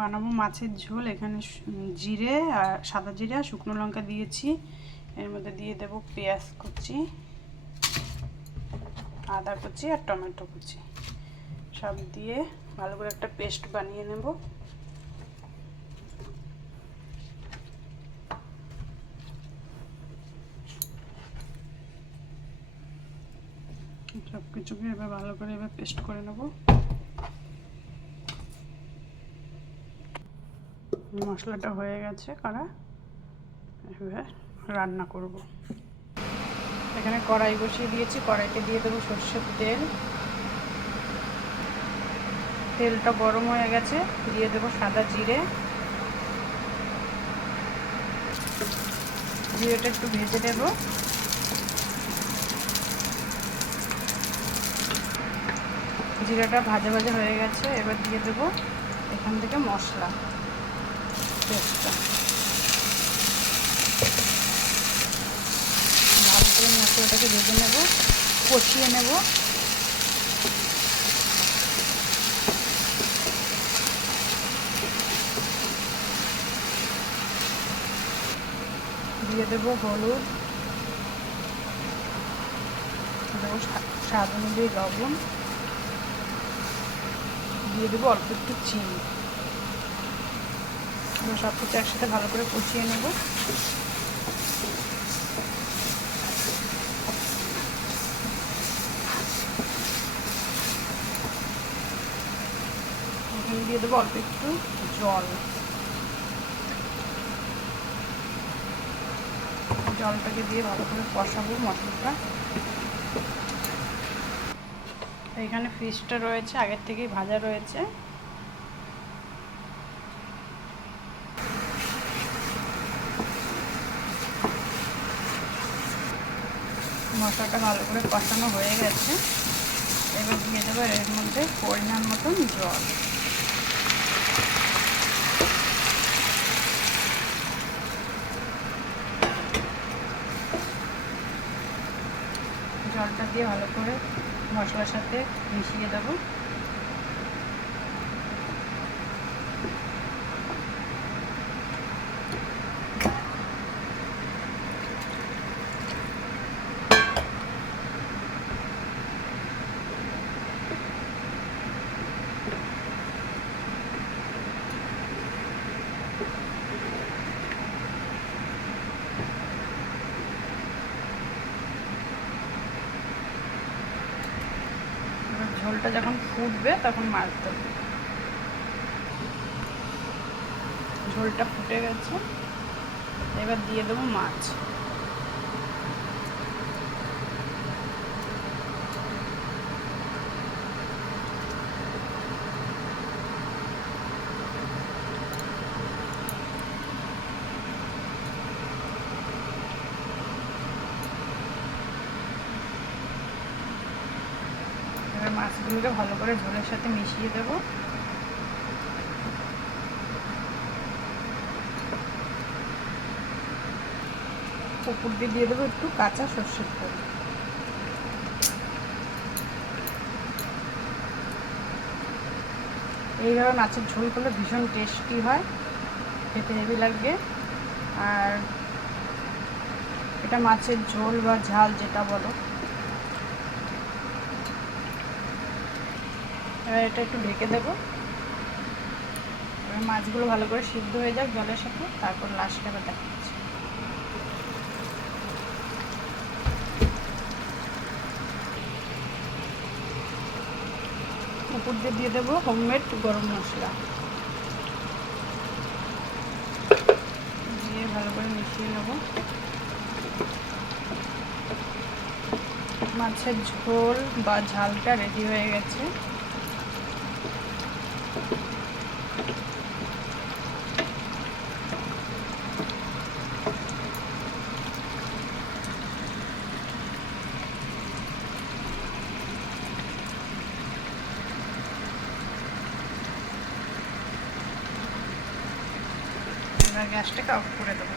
বানাবো মাছের ঝোল। এখানে জিরে আর সাদা জিরে আর শুকনো লঙ্কা দিয়েছি। এর মধ্যে দিয়ে দেব পেঁয়াজ কুচি, আদা কুচি আর টমেটো কুচি, সব দিয়ে ভালো করে একটা পেস্ট বানিয়ে নেব। সব কিছুকে এবার ভালো করে এবার পেস্ট করে নেব। মশলাটা হয়ে গেছে করা, এবার রান্না করব। এখানে কড়াই বসিয়ে দিয়েছি, কড়াইতে দিয়ে দেবো সরষের তেল। তেলটা গরম হয়ে গেছে, দিয়ে দেবো সাদা জিরে। জিরেটা একটু ভেজে নেব। জিরাটা ভাজা ভাজা হয়ে গেছে, এবার দিয়ে দেবো এখান থেকে মশলা পেস্টটা। ভালো করে মশলাটাকে ভেজে নেব, কষিয়ে নেব। দিয়ে দেবো হলুদ, দেবো স্বাদ অনুযায়ী লবণ, দিয়ে দেবো অল্প একটু চিনি। সব কিছু একসাথে ভালো করে কষিয়ে নেব। এখানে দিয়ে দেবো অল্প একটু জল। জলটাকে দিয়ে ভালো করে কষাবো মশলাটা। এখানে ফিশটা রয়েছে, আগের থেকেই ভাজা রয়েছে। মশলাটা ভালো করে কষানো হয়ে গেছে, এবার দিয়ে দেবো এর মধ্যে পরিমাণ মতন জল। জলটা দিয়ে ভালো করে মশলার সাথে মিশিয়ে দেবো। ঝোলটা যখন ফুটবে তখন মাছ দেবো। ঝোলটা ফুটে গেছে, এবার দিয়ে দেবো মাছ। এবার মাছগুলোকে ভালো করে ঝোলের সাথে মিশিয়ে দেবো। উপর দিয়ে দেবো একটু কাঁচা সর্ষের তেল। এইভাবে মাছের ঝোল করলে ভীষণ টেস্টি হয়, খেতে হেভি লাগবে। আর এটা মাছের ঝোল বা ঝাল যেটা বলো। এবার এটা একটু ঢেকে দেবো। এবার মাছগুলো ভালো করে সিদ্ধ হয়ে যাক জলের সাথে, তারপর লাস্টে আবার দেখাচ্ছি। উপর দিয়ে দেবো হোমমেড গরম মশলা, দিয়ে ভালো করে মিশিয়ে নেব। মাছের ঝোল বা ঝালটা রেডি হয়ে গেছে। এবার গ্যাসটাকে অফ করে দেবো।